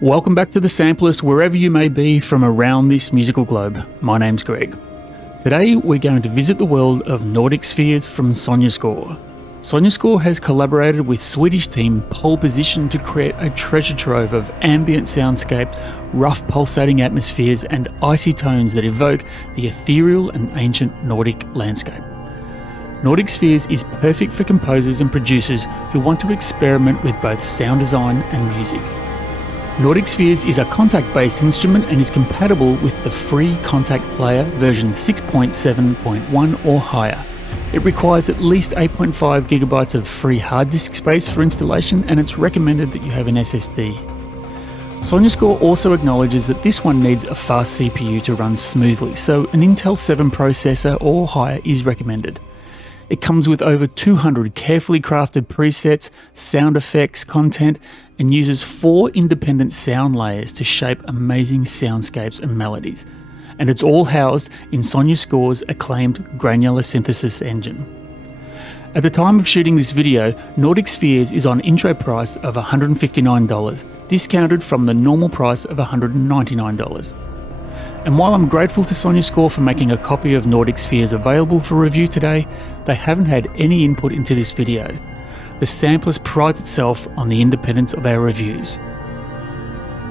Welcome back to the Sampleist, wherever you may be from around this musical globe. My name's Greg. Today we're going to visit the world of Nordic Spheres from Sonuscore. Sonuscore has collaborated with Swedish team Pole Position to create a treasure trove of ambient soundscape, rough pulsating atmospheres and icy tones that evoke the ethereal and ancient Nordic landscape. Nordic Spheres is perfect for composers and producers who want to experiment with both sound design and music. Nordic Spheres is a contact-based instrument and is compatible with the free Contact Player version 6.7.1 or higher. It requires at least 8.5 gigabytes of free hard disk space for installation, and it's recommended that you have an SSD. Sonuscore also acknowledges that this one needs a fast CPU to run smoothly, so an Intel 7 processor or higher is recommended. It comes with over 200 carefully crafted presets, sound effects, content, and uses 4 independent sound layers to shape amazing soundscapes and melodies. And it's all housed in Sonuscore's acclaimed granular synthesis engine. At the time of shooting this video, Nordic Spheres is on intro price of $159, discounted from the normal price of $199. And while I'm grateful to Sonuscore for making a copy of Nordic Spheres available for review today, they haven't had any input into this video. The Sampleist prides itself on the independence of our reviews.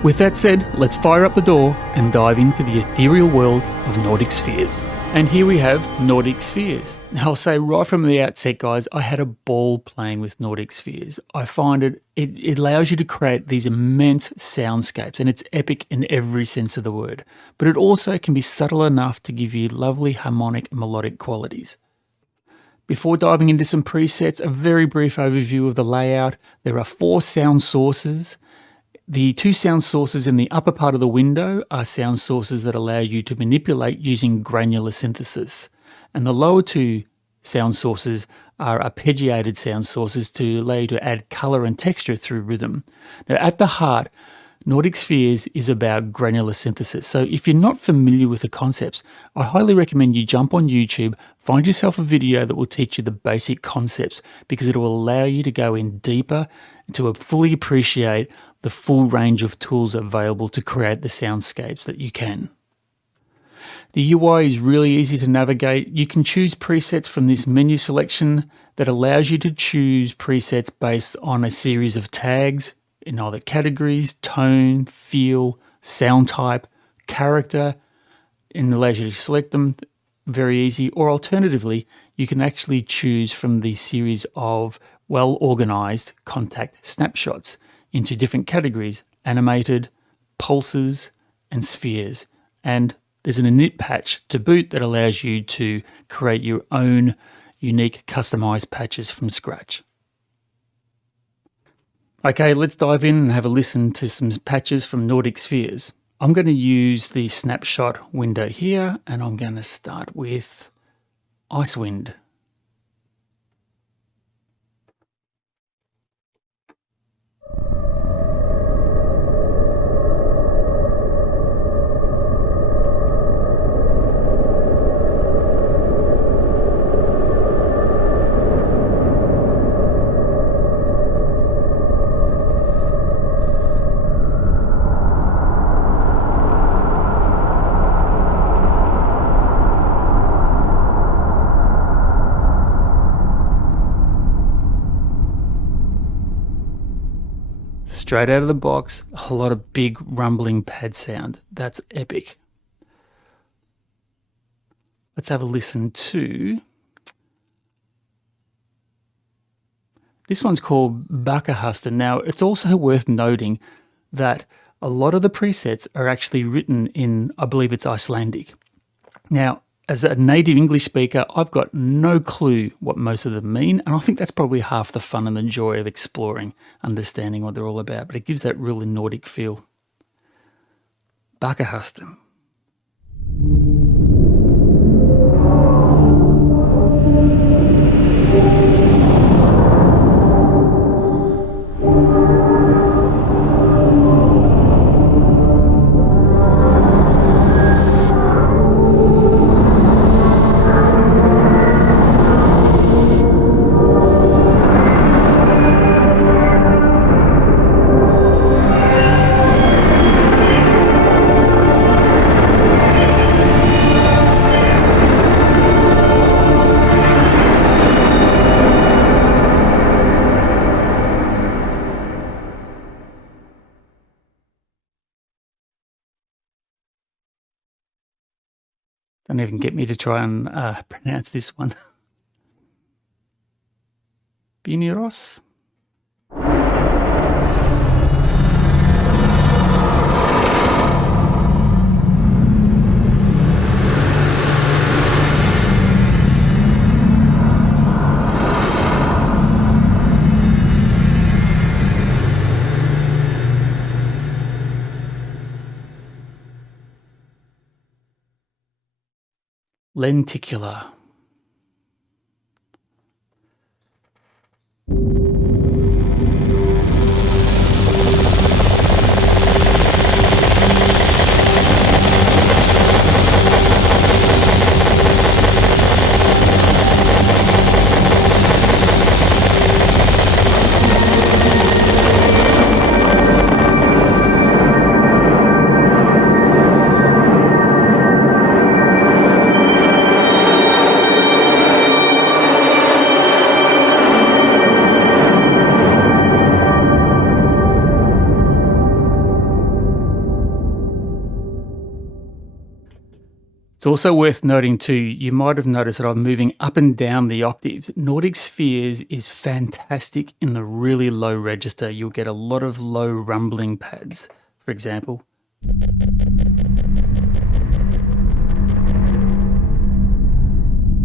With that said, let's fire up the door and dive into the ethereal world of Nordic Spheres. And here we have Nordic Spheres. Now I'll say right from the outset, guys, I had a ball playing with Nordic Spheres. I find it allows you to create these immense soundscapes, and it's epic in every sense of the word. But it also can be subtle enough to give you lovely harmonic and melodic qualities. Before diving into some presets, a very brief overview of the layout. There are 4 sound sources. The 2 sound sources in the upper part of the window are sound sources that allow you to manipulate using granular synthesis. And the lower 2 sound sources are arpeggiated sound sources to allow you to add colour and texture through rhythm. Now at the heart, Nordic Spheres is about granular synthesis. So if you're not familiar with the concepts, I highly recommend you jump on YouTube, find yourself a video that will teach you the basic concepts, because it will allow you to go in deeper and to fully appreciate the full range of tools available to create the soundscapes that you can. The UI is really easy to navigate. You can choose presets from this menu selection that allows you to choose presets based on a series of tags in either categories, tone, feel, sound type, character, and allows you to select them. Very easy. Or alternatively, you can actually choose from the series of well-organized contact snapshots into different categories: animated, pulses, and spheres. And there's an init patch to boot that allows you to create your own unique customized patches from scratch. Okay, let's dive in and have a listen to some patches from Nordic Spheres. I'm going to use the snapshot window here, and I'm going to start with Icewind. Straight out of the box, a lot of big rumbling pad sound. That's epic. Let's have a listen to... this one's called Bakkahusten. Now, it's also worth noting that a lot of the presets are actually written in, I believe it's Icelandic. Now, as a native English speaker, I've got no clue what most of them mean, and I think that's probably half the fun and the joy of exploring, understanding what they're all about, but it gives that really Nordic feel. Bakkahusten. Don't even get me to try and pronounce this one. Biniros? Lenticular. It's also worth noting too, you might have noticed that I'm moving up and down the octaves. Nordic Spheres is fantastic in the really low register. You'll get a lot of low rumbling pads, for example.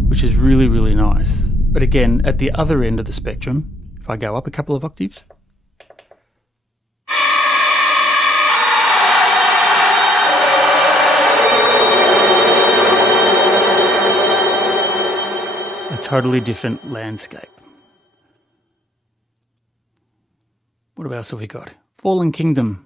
Which is really, really nice. But again, at the other end of the spectrum, if I go up a couple of octaves, a totally different landscape. What else have we got? Fallen Kingdom.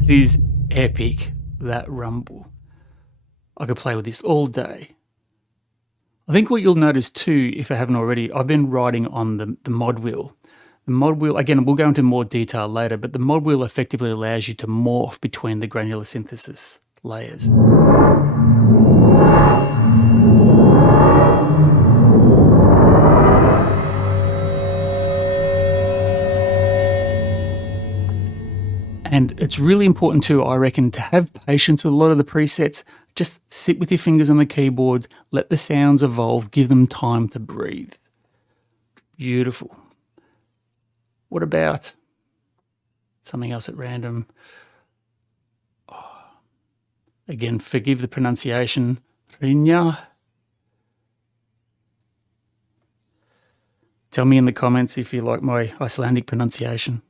It is epic, that rumble. I could play with this all day. I think what you'll notice too, if I haven't already, I've been writing on the mod wheel. The mod wheel, again, we'll go into more detail later, but the mod wheel effectively allows you to morph between the granular synthesis layers. And it's really important too, I reckon, to have patience with a lot of the presets. Just sit with your fingers on the keyboard, let the sounds evolve, give them time to breathe. Beautiful. What about something else at random? Oh, again, forgive the pronunciation. Rinja. Tell me in the comments if you like my Icelandic pronunciation.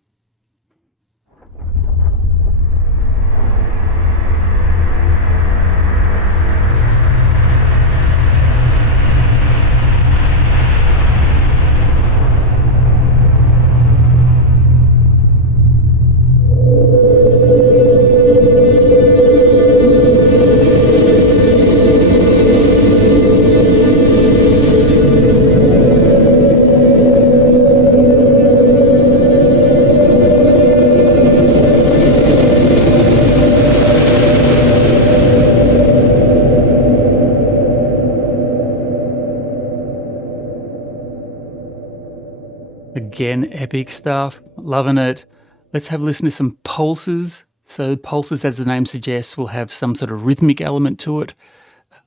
Again, epic stuff, loving it. Let's have a listen to some pulses. So pulses, as the name suggests, will have some sort of rhythmic element to it.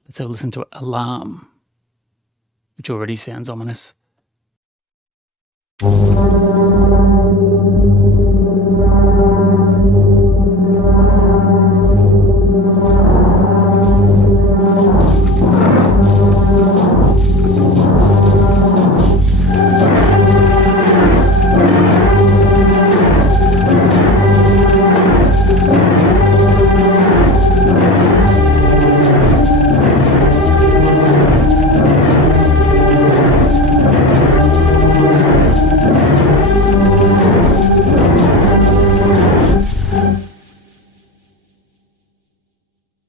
Let's have a listen to Alarm, which already sounds ominous.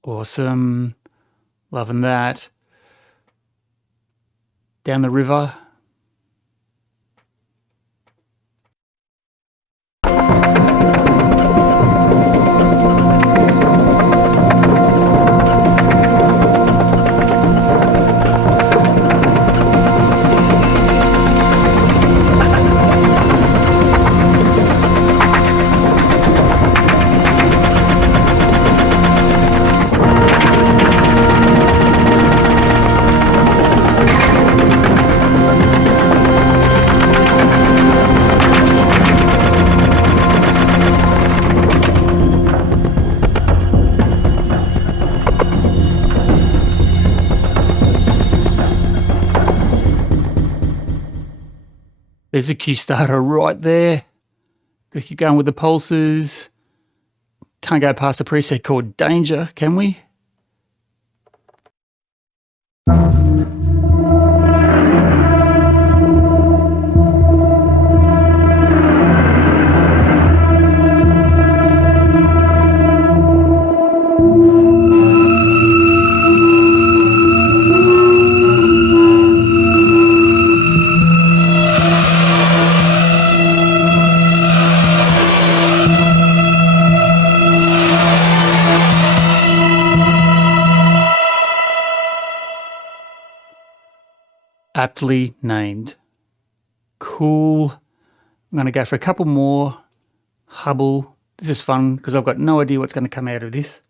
Awesome. Loving that. Down the river. There's a cue starter right there. Gotta keep going with the pulses. Can't go past a preset called Danger, can we? Aptly named. Cool. I'm going to go for a couple more. Hubble. This is fun because I've got no idea what's going to come out of this.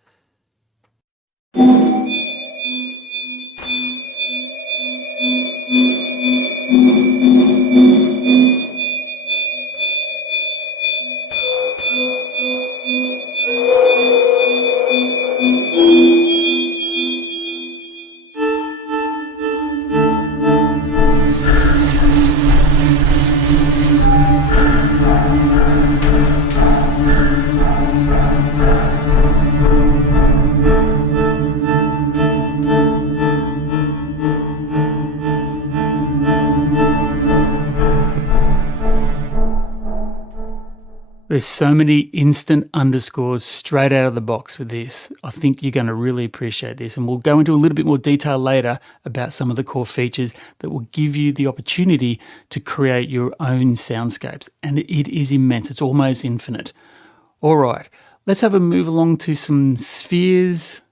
There's so many instant underscores straight out of the box with this. I think you're going to really appreciate this. And we'll go into a little bit more detail later about some of the core features that will give you the opportunity to create your own soundscapes. And it is immense. It's almost infinite. All right, let's have a move along to some spheres.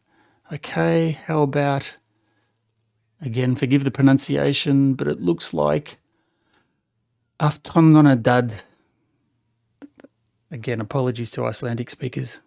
Okay, how about, again, forgive the pronunciation, but it looks like Aftongonadad. Again, apologies to Icelandic speakers.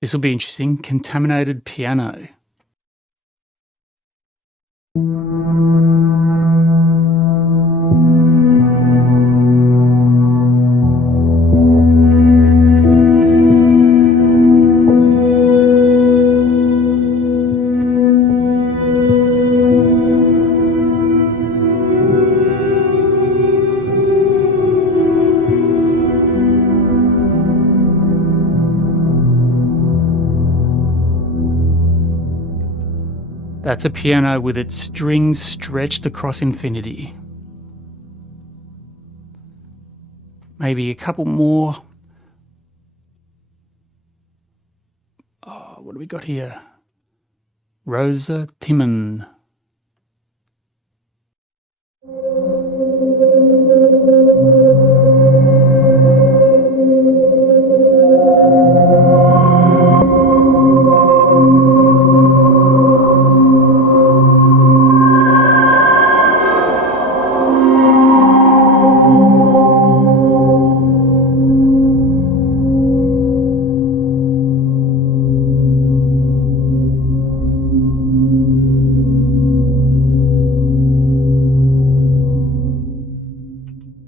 This will be interesting. Contaminated piano. That's a piano with its strings stretched across infinity. Maybe a couple more. Oh, what do we got here? Rosa Timon.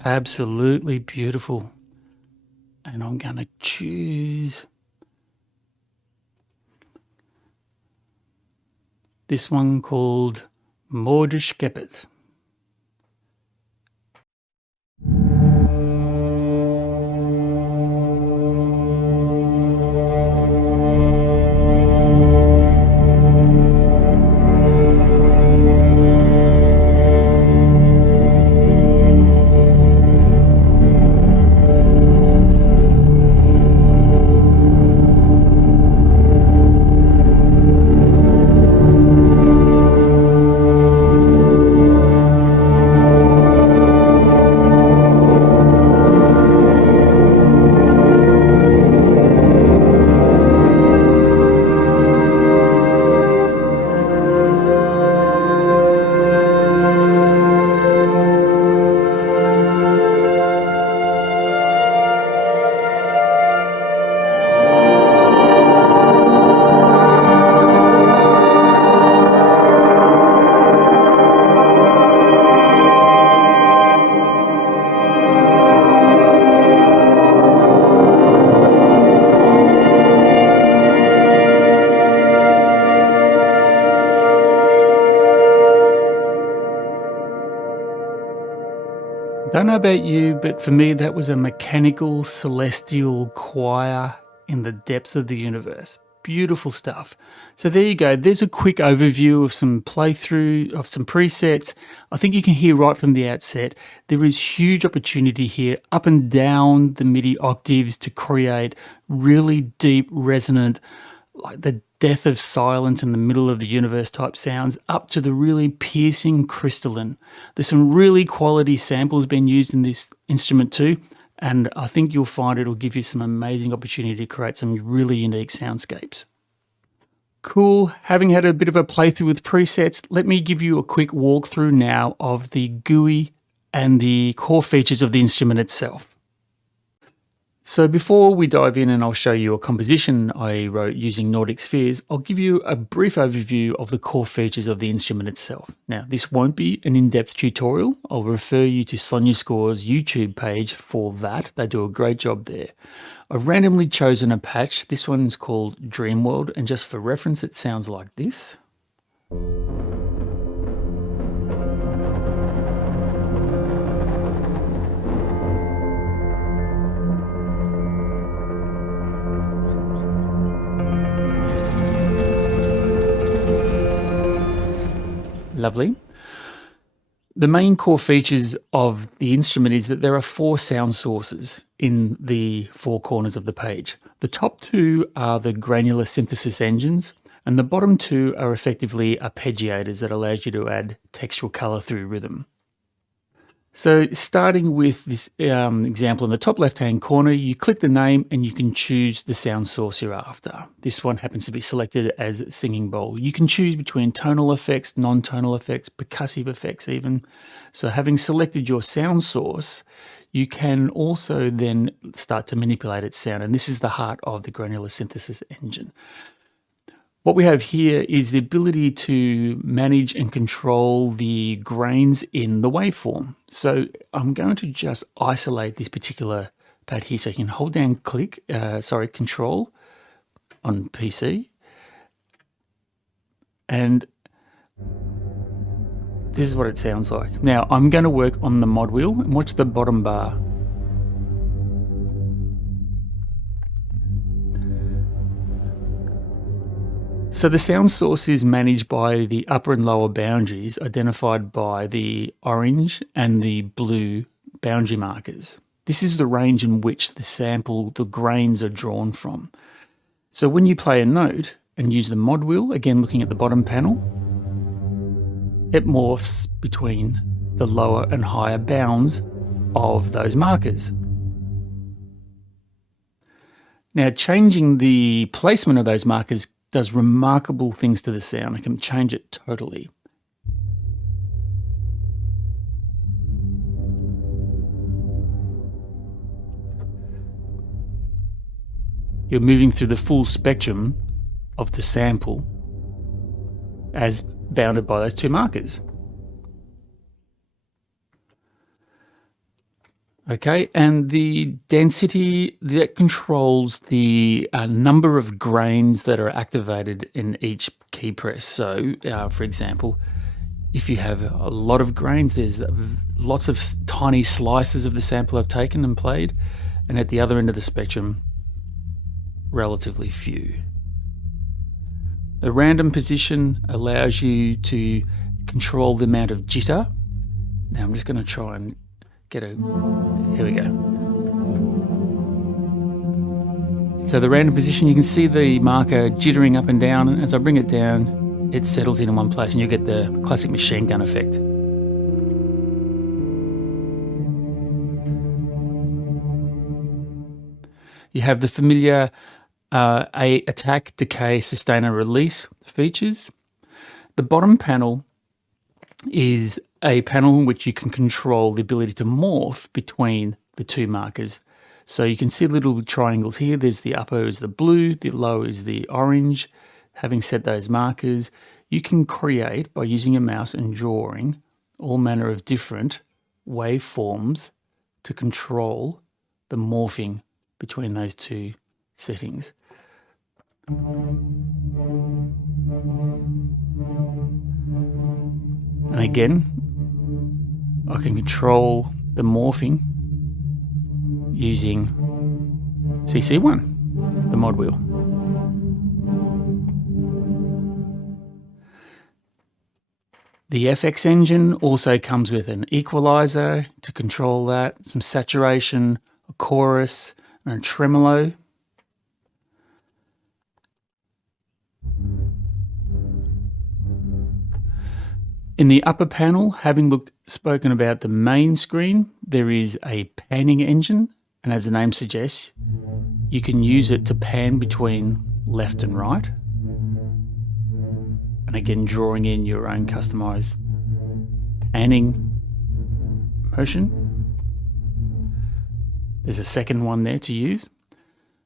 Absolutely beautiful. And I'm going to choose this one called Nordic Spheres. Don't know about you, but for me that was a mechanical celestial choir in the depths of the universe. Beautiful stuff. So there you go. There's a quick overview of some playthrough of some presets. I think you can hear right from the outset, there is huge opportunity here up and down the MIDI octaves to create really deep, resonant, like the death of silence in the middle of the universe type sounds, up to the really piercing crystalline. There's some really quality samples being used in this instrument too, and I think you'll find it'll give you some amazing opportunity to create some really unique soundscapes. Cool. Having had a bit of a playthrough with presets, let me give you a quick walkthrough now of the GUI and the core features of the instrument itself. So before we dive in and I'll show you a composition I wrote using Nordic Spheres, I'll give you a brief overview of the core features of the instrument itself. Now, this won't be an in-depth tutorial. I'll refer you to Sonuscore's YouTube page for that. They do a great job there. I've randomly chosen a patch. This one's called Dreamworld, and just for reference, it sounds like this. Lovely. The main core features of the instrument is that there are 4 sound sources in the 4 corners of the page. The top 2 are the granular synthesis engines, and the bottom 2 are effectively arpeggiators that allows you to add textural color through rhythm. So starting with this example in the top left-hand corner, you click the name and you can choose the sound source you're after. This one happens to be selected as singing bowl. You can choose between tonal effects, non-tonal effects, percussive effects even. So having selected your sound source, you can also then start to manipulate its sound. And this is the heart of the granular synthesis engine. What we have here is the ability to manage and control the grains in the waveform. So I'm going to just isolate this particular pad here. So you can hold down Control on PC. And this is what it sounds like. Now I'm going to work on the mod wheel and watch the bottom bar. So the sound source is managed by the upper and lower boundaries identified by the orange and the blue boundary markers. This is the range in which the grains are drawn from. So when you play a note and use the mod wheel, again looking at the bottom panel, it morphs between the lower and higher bounds of those markers. Now changing the placement of those markers does remarkable things to the sound. It can change it totally. You're moving through the full spectrum of the sample as bounded by those 2 markers. Okay, and the density that controls the number of grains that are activated in each key press. So, for example, if you have a lot of grains, there's lots of tiny slices of the sample I've taken and played, and at the other end of the spectrum, relatively few. The random position allows you to control the amount of jitter. Now I'm just going to try and get a... Here we go. So the random position, you can see the marker jittering up and down, and as I bring it down, it settles in one place, and you get the classic machine gun effect. You have the familiar attack, decay, sustain and release features. The bottom panel is a panel in which you can control the ability to morph between the two markers. So you can see little triangles here. There's the upper is the blue, the lower is the orange. Having set those markers, you can create, by using your mouse and drawing, all manner of different waveforms to control the morphing between those two settings. And again, I can control the morphing using CC1, the mod wheel. The FX engine also comes with an equalizer to control that, some saturation, a chorus, and a tremolo. In the upper panel, having spoken about the main screen, there is a panning engine, and as the name suggests, you can use it to pan between left and right. And again, drawing in your own customized panning motion. There's a second one there to use.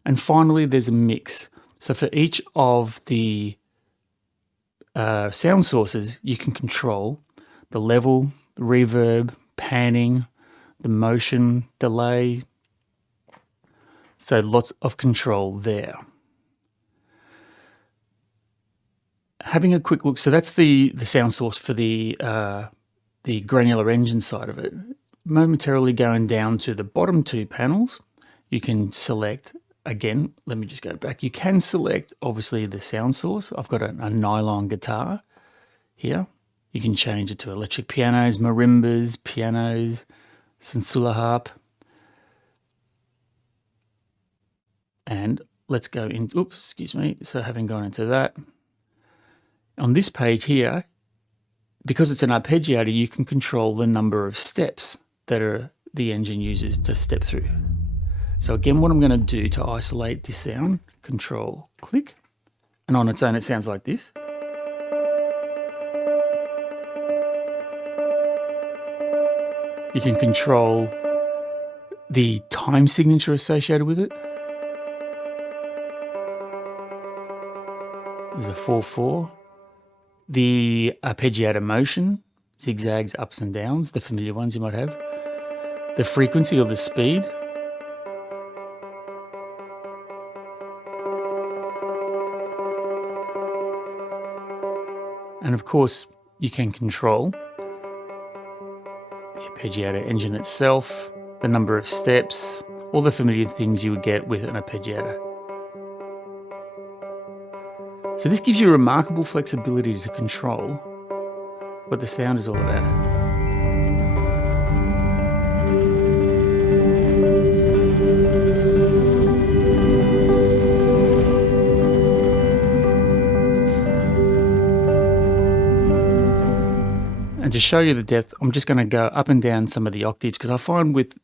And finally, there's a mix. So for each of the sound sources, you can control the level, the reverb, panning, the motion, delay. So lots of control there. Having a quick look, so that's the sound source for the granular engine side of it. Momentarily going down to the bottom two panels, you can select, again, let me just go back. You can select, obviously, the sound source. I've got a nylon guitar here. You can change it to electric pianos, marimbas, pianos, Sansula harp. And let's go in, oops, excuse me. So having gone into that, on this page here, because it's an arpeggiator, you can control the number of steps that the engine uses to step through. So again, what I'm going to do to isolate this sound, control click, and on its own it sounds like this. You can control the time signature associated with it. There's a 4/4. The arpeggiator motion, zigzags, ups and downs, the familiar ones you might have. The frequency or the speed. And of course, you can control the arpeggiator engine itself, the number of steps, all the familiar things you would get with an arpeggiator. So this gives you remarkable flexibility to control what the sound is all about. And to show you the depth, I'm just going to go up and down some of the octaves, because I find with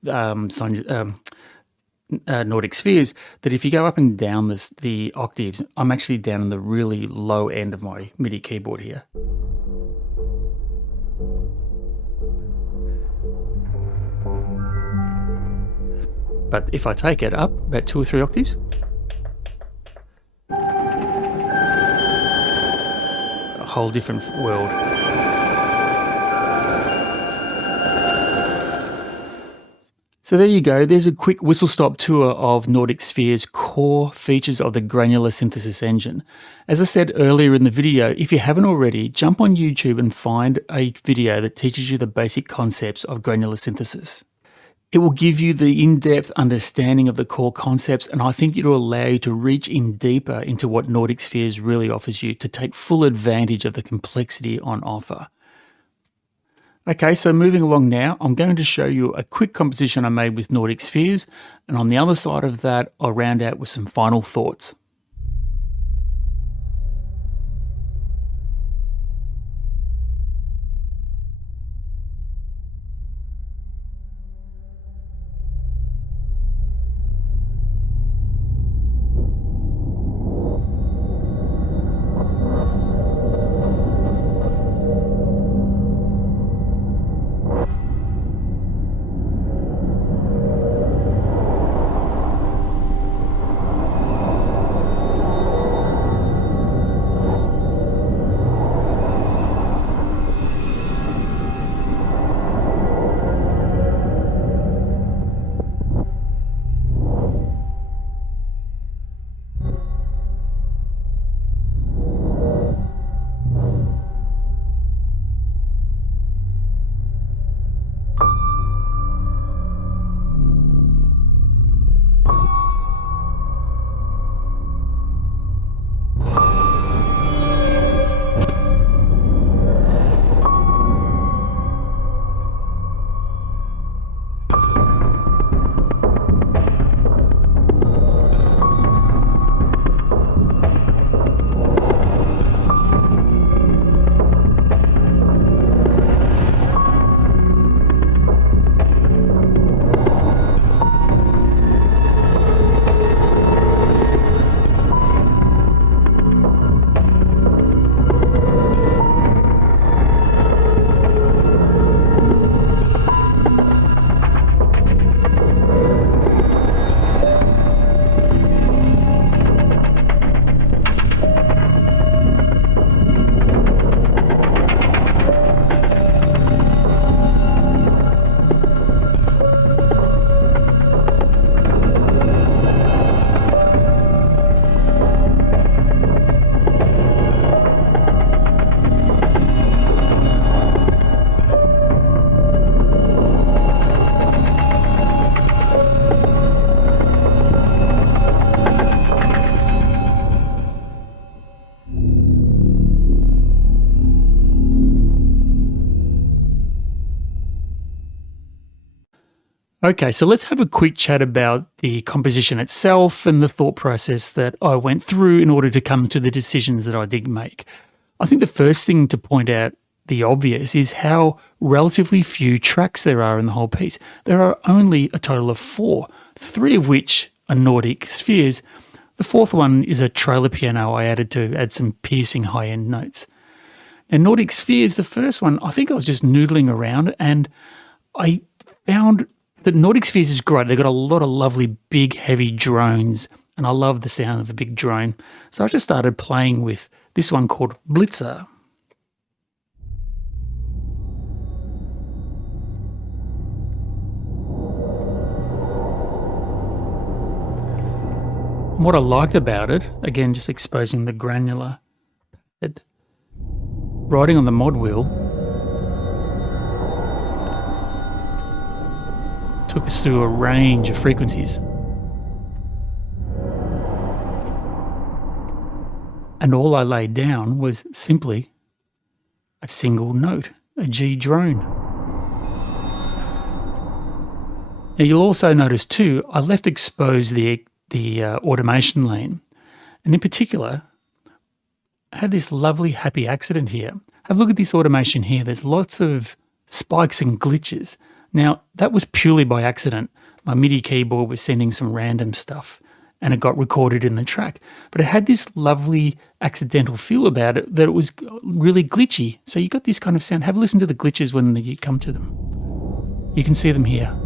Nordic Spheres that if you go up and down the octaves, I'm actually down in the really low end of my MIDI keyboard here. But if I take it up about 2 or 3 octaves, a whole different world. So there you go, there's a quick whistle-stop tour of Nordic Spheres' core features of the granular synthesis engine. As I said earlier in the video, if you haven't already, jump on YouTube and find a video that teaches you the basic concepts of granular synthesis. It will give you the in-depth understanding of the core concepts, and I think it'll allow you to reach in deeper into what Nordic Spheres really offers you to take full advantage of the complexity on offer. Okay, so moving along now, I'm going to show you a quick composition I made with Nordic Spheres, and on the other side of that, I'll round out with some final thoughts. Okay, so let's have a quick chat about the composition itself and the thought process that I went through in order to come to the decisions that I did make. I think the first thing to point out, the obvious, is how relatively few tracks there are in the whole piece. There are only a total of 4, 3 of which are Nordic Spheres. The 4th one is a trailer piano I added to add some piercing high-end notes. Now, Nordic Spheres, the first one, I think I was just noodling around and I found that Nordic Spheres is great. They've got a lot of lovely, big, heavy drones, and I love the sound of a big drone. So I just started playing with this one called Blitzer. And what I liked about it, again, just exposing the granular, riding on the mod wheel, took us through a range of frequencies. And all I laid down was simply a single note, a G drone. Now you'll also notice too, I left exposed the automation lane. And in particular, I had this lovely happy accident here. Have a look at this automation here. There's lots of spikes and glitches. Now, that was purely by accident. My MIDI keyboard was sending some random stuff and it got recorded in the track. But it had this lovely accidental feel about it that it was really glitchy. So you got this kind of sound. Have a listen to the glitches when you come to them. You can see them here.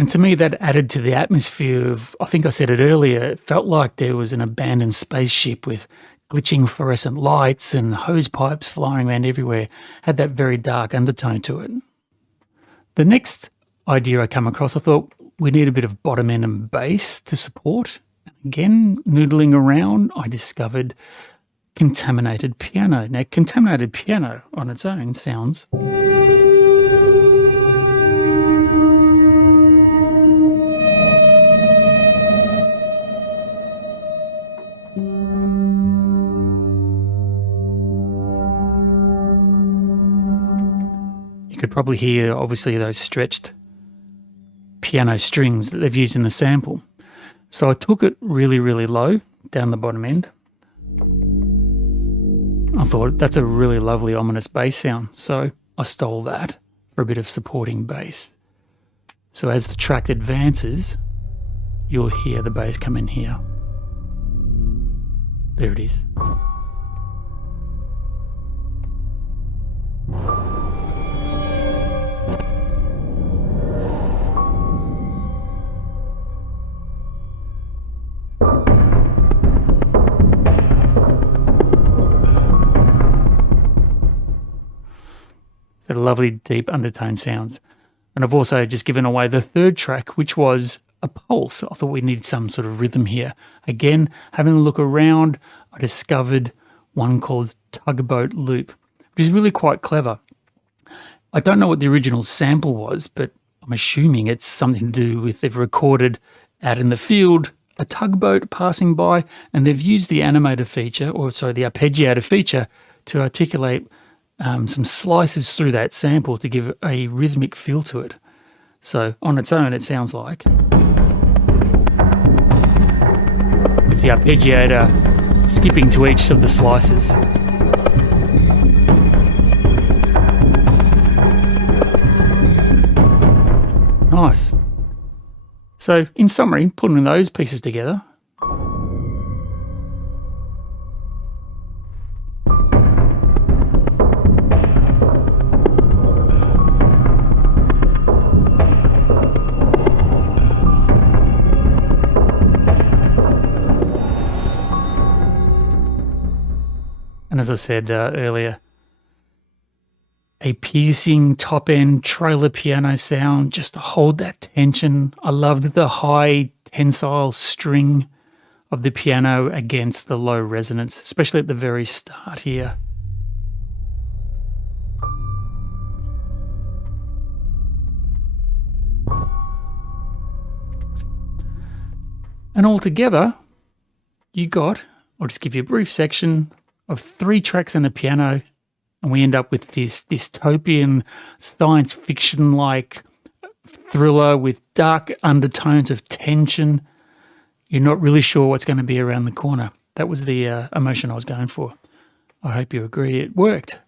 And to me, that added to the atmosphere of, I think I said it earlier, it felt like there was an abandoned spaceship with glitching fluorescent lights and hose pipes flying around everywhere. Had that very dark undertone to it. The next idea I come across, I thought we need a bit of bottom end and bass to support. Again, noodling around, I discovered contaminated piano. Now, contaminated piano on its own sounds... You could probably hear, obviously, those stretched piano strings that they've used in the sample. So I took it really, really low down the bottom end. I thought that's a really lovely ominous bass sound, so I stole that for a bit of supporting bass. So as the track advances, you'll hear the bass come in here. There it is. A lovely deep undertone sound. And I've also just given away the third track, which was a pulse. I thought we needed some sort of rhythm here. Again, having a look around, I discovered one called Tugboat Loop, which is really quite clever. I don't know what the original sample was, but I'm assuming it's something to do with they've recorded out in the field a tugboat passing by, and they've used the animator feature, or sorry, the arpeggiator feature to articulate some slices through that sample to give a rhythmic feel to it. So on its own, it sounds like, with the arpeggiator skipping to each of the slices. Nice. So in summary, putting those pieces together, and as I said earlier, a piercing top-end trailer piano sound just to hold that tension. I loved the high tensile string of the piano against the low resonance, especially at the very start here. And altogether, you got, I'll just give you a brief section of 3 tracks and a piano, and we end up with this dystopian science fiction-like thriller with dark undertones of tension. You're not really sure what's going to be around the corner. That was the emotion I was going for. I hope you agree it worked.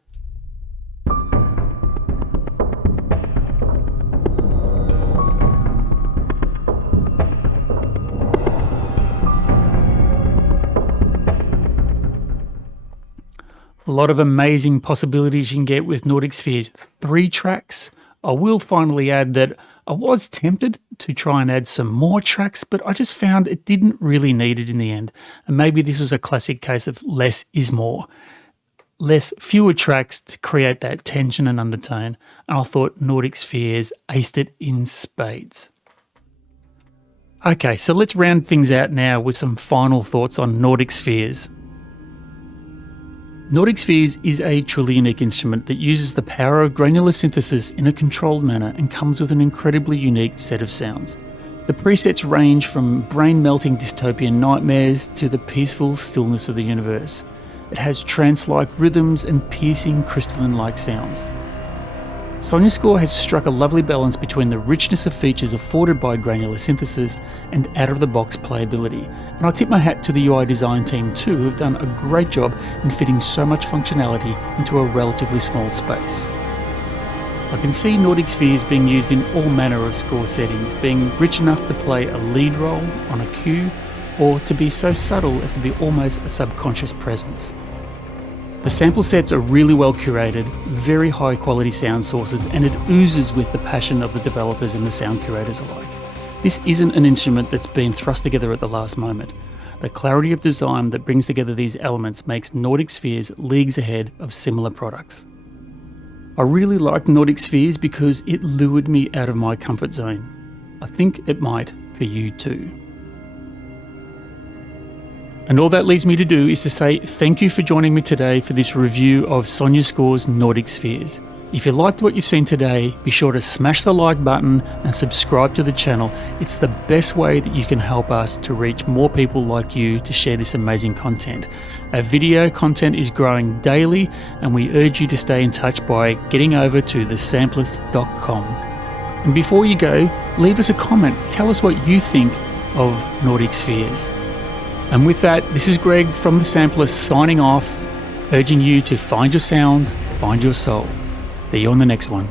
A lot of amazing possibilities you can get with Nordic Spheres. 3 tracks. I will finally add that I was tempted to try and add some more tracks, but I just found it didn't really need it in the end. And maybe this was a classic case of less is more. Fewer tracks to create that tension and undertone. And I thought Nordic Spheres aced it in spades. Okay, so let's round things out now with some final thoughts on Nordic Spheres. Nordic Spheres is a truly unique instrument that uses the power of granular synthesis in a controlled manner and comes with an incredibly unique set of sounds. The presets range from brain-melting dystopian nightmares to the peaceful stillness of the universe. It has trance-like rhythms and piercing crystalline-like sounds. Sonuscore has struck a lovely balance between the richness of features afforded by granular synthesis and out-of-the-box playability, and I tip my hat to the UI design team too, who have done a great job in fitting so much functionality into a relatively small space. I can see Nordic Spheres being used in all manner of score settings, being rich enough to play a lead role on a cue, or to be so subtle as to be almost a subconscious presence. The sample sets are really well curated, very high quality sound sources, and it oozes with the passion of the developers and the sound curators alike. This isn't an instrument that's been thrust together at the last moment. The clarity of design that brings together these elements makes Nordic Spheres leagues ahead of similar products. I really liked Nordic Spheres because it lured me out of my comfort zone. I think it might for you too. And all that leaves me to do is to say thank you for joining me today for this review of Sonuscore's Nordic Spheres. If you liked what you've seen today, be sure to smash the like button and subscribe to the channel. It's the best way that you can help us to reach more people like you to share this amazing content. Our video content is growing daily, and we urge you to stay in touch by getting over to thesamplist.com. And before you go, leave us a comment. Tell us what you think of Nordic Spheres. And with that, this is Greg from The Sampleist signing off, urging you to find your sound, find your soul. See you on the next one.